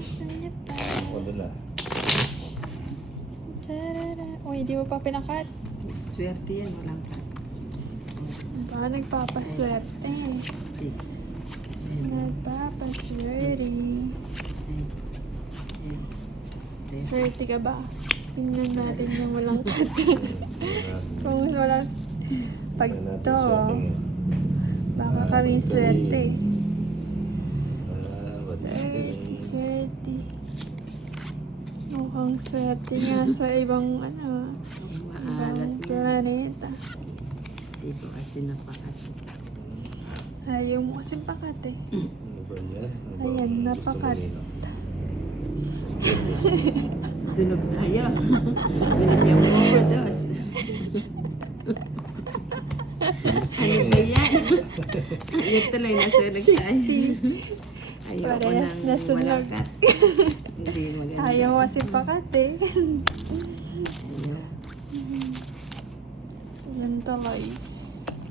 Asan niya pa? Wala na. Tarara. Uy, di mo pa pinakat. Swerte yan, walang cut. Baka nagpapaswerte. Six. Nagpapaswerte. Eight. Swerte ka ba? Tingnan natin yung walang cut. Kung wala pag to, baka kami swerte. Swerte. Mukhang swerte nga sa ibang ano, Maalat ibang nga. planeta. Dito kasi napakat. Ayaw mo kasing pakat eh. Ano ba yan? Ayan, napakat. Sunog tayo. Binigyan mo overdose. Ano ba yan? Ayun tuloy na sunog tayo. Ayoko Parehas nang na sunog. malakat. Hindi maganda. Ayaw mo kasing pakat eh. Ayaw. Ganito guys.